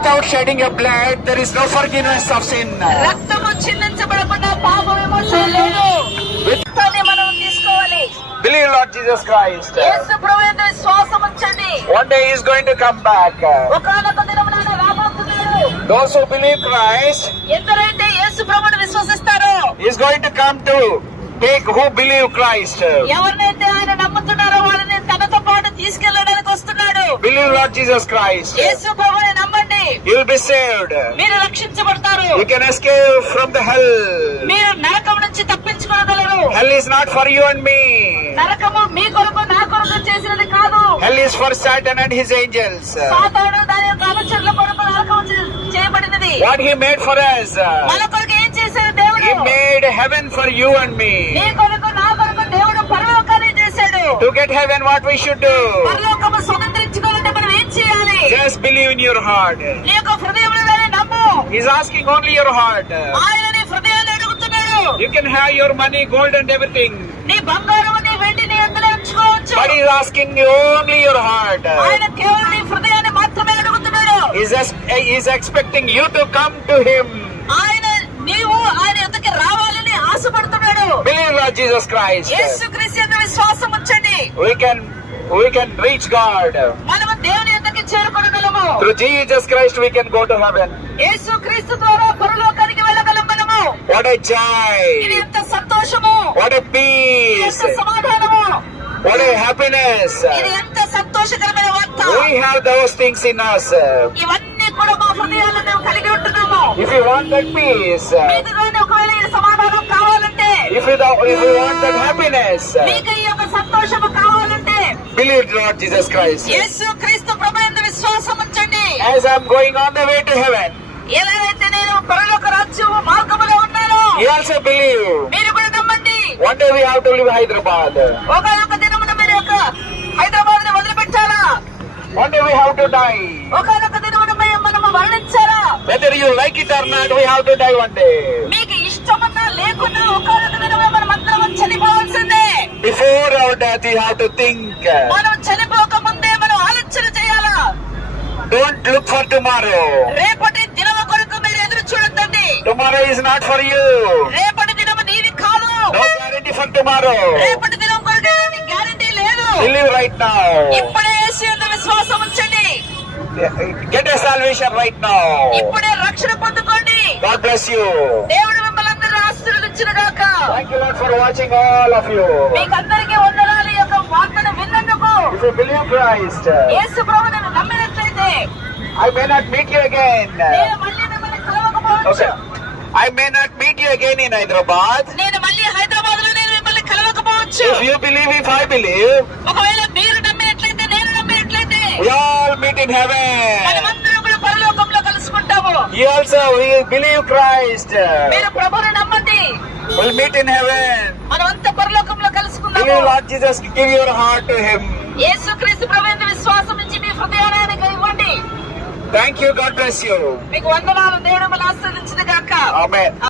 without shedding your blood, there is no forgiveness of sin. రక్తము చిందించబడకుండా పాప విమోచన లేదు రక్తాన్ని మనం తీసుకోవాలి Believe Lord Jesus Christ. యేసు ప్రభు యందు విశ్వాసం ఉంచండి One day He is going to come back. ఒకనొక దినమున ఆయన రాబోతున్నాడు Those who believe Christ, ఎందరైతే యేసు ప్రభుని విశ్వసిస్తారో He is going to come to take who believe Christ. ఎవరినైతే ఆయన నమ్ముతున్నారో వాళ్ళని తనతో పాటు తీసుకెళ్ళడానికి వస్తున్నాడు Believe Lord Jesus Christ. యేసు ప్రభుని నమ్మండి You will be saved. మీరు రక్షించబడతారు You can escape from the hell. మీరు నరకం నుంచి తప్పించుకోగలరు Hell is not for you and me. నరకము మీ కొరకు నా కొరకు చేసినది కాదు Hell is for Satan and his angels. సాతాను దాని యొక్క అనుచరుల కొరకు నరకం చే- చేయబడినది What he made for us. మన కొరకు ఏం చేశాడు దేవుడు He made heaven for you and నీ me. కొరకు నా కొరకు దేవుడు పరలోకాన్ని చేశాడు To get heaven, what we should do? పరలోకము Just believe in your heart. నీ యొక్క హృదయంలోనే నమ్ము He's asking only your heart. ఆయన నీ హృదయాన్ని అడుగుతున్నాడు You can have your money, gold and everything. నీ బంగారం నీ వెండి నీ అందులో ఉంచుకోవచ్చు But he's asking you only your heart. ఆయన కేవలం నీ హృదయాన్ని మాత్రమే అడుగుతున్నాడు He's, ex- he's expecting you to come to him. ఆయన నీవు ఆయన ఎద్దకి రావాలని ఆశపడుతున్నాడు Believe Lord Jesus Christ. యేసు క్రీస్తు విశ్వాసం ఉంచండి We can we can reach God. మనము దేవుని ఎద్దకి చేరుకోగలము Through Jesus Christ we can go to heaven. యేసు క్రీస్తు ద్వారా పరలోకానికి వెళ్ళగలం మనము What a ఇది joy! ఎంత సంతోషము What a ఇది peace! ఎంత సమాధానము What a happiness! ఇది ఎంత సంతోషకరమైన వార్త We have those things in us. ఇవన్నీ కూడా మా హృదయాల్లో మేము కలిగి ఉంటున్నాము If you want that peace, మీకు కానీ ఒకవేళ ఈ సమాధానం కావాలంటే if you, if you want that happiness, మీకు ఈ యొక్క సంతోషము కావాలంటే believe Lord Jesus Christ. యేసు క్రీస్తు ప్రభు యందు విశ్వాసం ఉంచండి as I going on the way to heaven ఎలాగైతే నేను పరలోక రాజ్యం మార్గములో ఉన్నానో యు ఆల్సో బిలీవ్ మీరు కూడా నమ్మండి. One day we have to leave Hyderabad ఒక ఒక దినమున మీరు ఒక హైదరాబాద్ని వదిలిపెట్టాలా? One day we have to die ఒక ఒక దినమున మనం మరణించాలా? Whether you like it or not we have to die one day మీకు ఇష్టమన్నా లేకున్నా ఒక ఒక దినమున మనం అందరం చనిపోవాల్సిందే. Before our death you have to think మనం for tomorrow. రేపటి దినమ కొరకు మీరు ఎదురు చూడొద్దండి Tomorrow is not for you. రేపటి దినము నీది కాదు No guarantee for tomorrow. రేపటి దినం కొరకు గ్యారంటీ లేదు Believe right now. ఇప్పుడే యేసు యందు విశ్వాసం ఉంచండి Get a salvation right now. ఇప్పుడే రక్షణ పొందుకోండి God bless you. దేవుడు మిమ్మల్ని అందరూ ఆశీర్వదించును గాక Thank you, Lord, for watching all of you. మీకందరికీ వందనాలు యొక్క వార్తను విన్నందుకు If you believe Christ, యేసు ప్రభువును నమ్మినట్లయితే I may not meet you again. నేను మళ్ళీ మిమ్మల్ని కలవకపోవచ్చు Okay. I may not meet you again in Hyderabad. నేను మళ్ళీ హైదరాబాద్ లో నేను మిమ్మల్ని కలవకపోవచ్చు If you believe, if I believe, ఒకవేళ మీరు నమ్మినట్లయితే నేను నమ్మినట్లయితే we all meet in heaven. మనమందరం కూడా పరలోకంలో కలుసుకుంటాము You also will believe Christ. మీరు ప్రభువును నమ్మండి We'll meet in heaven. మనమంతా పరలోకంలో కలుసుకుందాము Believe Lord Jesus, give your heart to Him. యేసుక్రీస్తు ప్రభు యందు విశ్వాసం ఇచ్చి మీ హృదయానికి thank you god bless you మీకు వందనాలు. దేవుడు మిమ్మల్ని ఆశీర్వదించిన గాక. ఆమేన్